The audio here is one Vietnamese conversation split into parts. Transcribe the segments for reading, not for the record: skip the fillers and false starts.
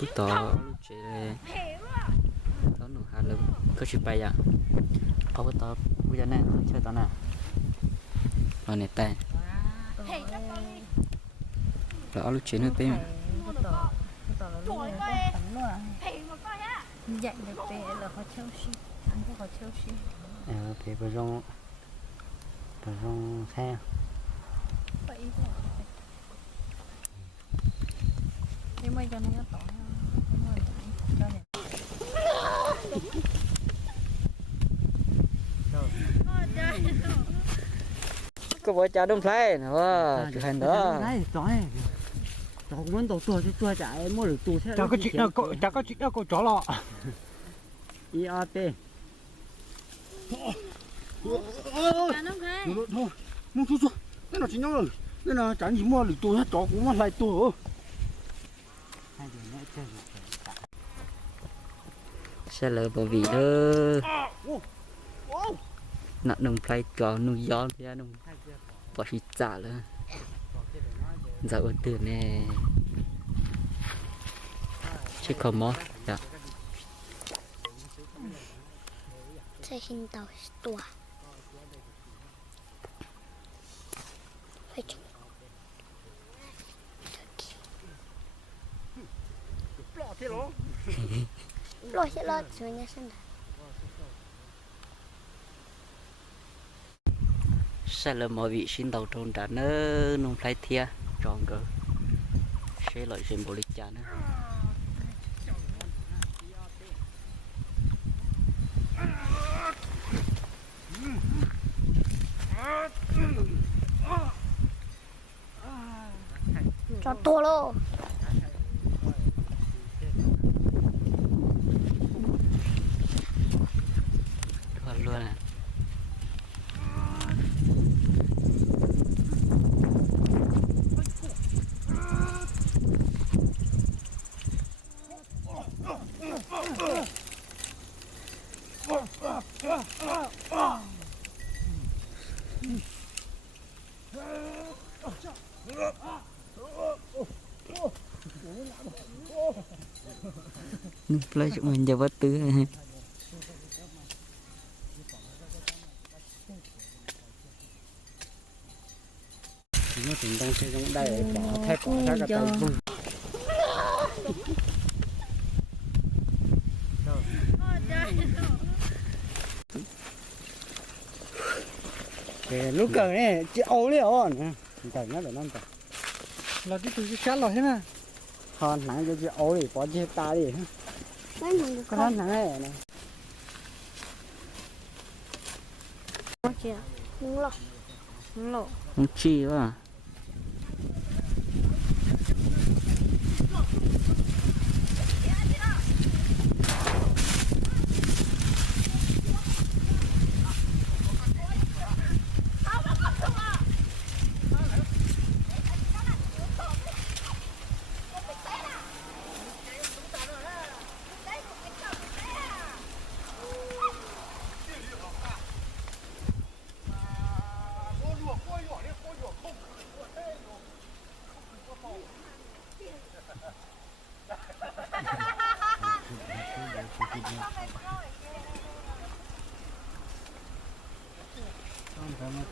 bút tỏ lúc chế tao nụ hạt lớn có chụp bay à có bút tỏ bây giờ nè chơi tao nè mà nè tay là lúc chế nữa bên dạy được bé là họ Chelsea, anh có họ Chelsea. bé bờ rong xe. Vậy nhưng mà cho nó tỏ cho này. Có vợ cha đông play nè vợ chụp hình đó. Đấy, chói. Chó muốn đầu tua chạy mua được tua thế. Chả có chuyện đâu có chó lọ. IAT. Cả nó ghê. Thôi, mua thôi. Cái nào chỉ nhau rồi. Cái nào chả gì mua được tua hết chó cũng mua lại tua. Hai đứa nó chơi Xe lỡ bởi vì đó nặng nông play cho nuôi gió kia nông bỏ xịt trả nữa dạo ơn từ nè chứ không mó dạ sẽ hình tàu tua phải chụp lôi sẽ lót rồi nha xin xe lỡ mọi vị xin đầu trôn trả nơ nông play thia tròn cơ xe loại dùm bộ lịch trả nữa cho tua luôn luôn luôn à nông play chúng mình giờ vất tứ nó tìm đang chơi trong đây bỏ thép bỏ ra cái tay vùng. Lúc cờ này chị ấu đấy ổn cờ nó để năm cờ Là cái thứ chát lọ thế nào? hòn nắng cho chị ấu thì bỏ chị ta đi con nắng này này Lộ. không chi quá à. Không phải mà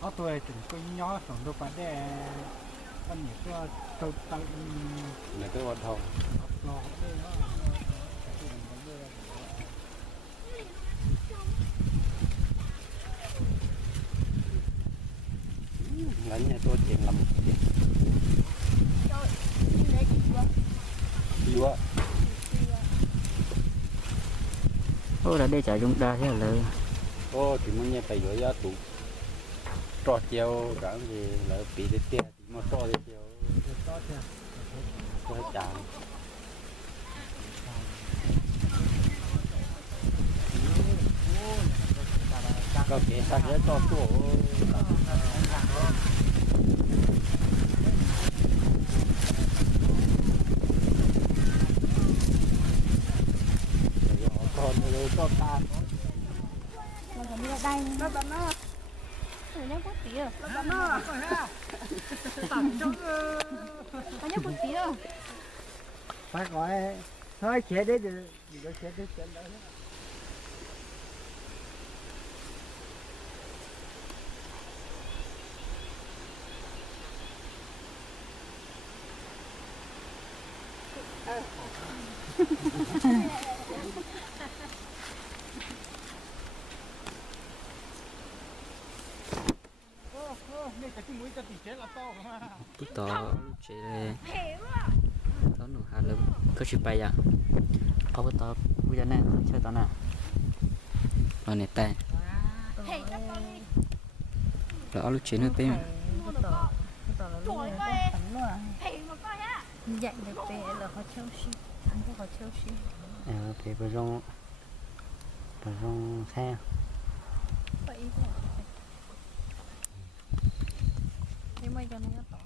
có tuổi thì có nhỏ sống đâu phải để anh nhỉ cho tôi tăng này cái vật thầu lọ thế nó lấy nhà tôi tiền làm đi quá ô là đây trả chúng ta thế là ô thì muốn nhà phải vô giá tủ trò treo cả gì là bị để tiền thì mà trò để treo cho trả có cái sao để cho tủ còn rồi cho ta Nó còn đi ra đây. Nó tận nó. Nó nhắc bút tía. Nó tận nó. Nó nhắc bút tía. phải gọi thôi chế đấy được chế đấy chế đấy tí tỏ chế đây tao nụ hà lớn có chụp bay à có cái tao bây giờ nè chơi tao nào rồi này tay rồi lúc chế nữa tên dạy được về là họ Chelsea thằng của họ Chelsea về bờ rong xe vậy nhưng mà cho nó tỏ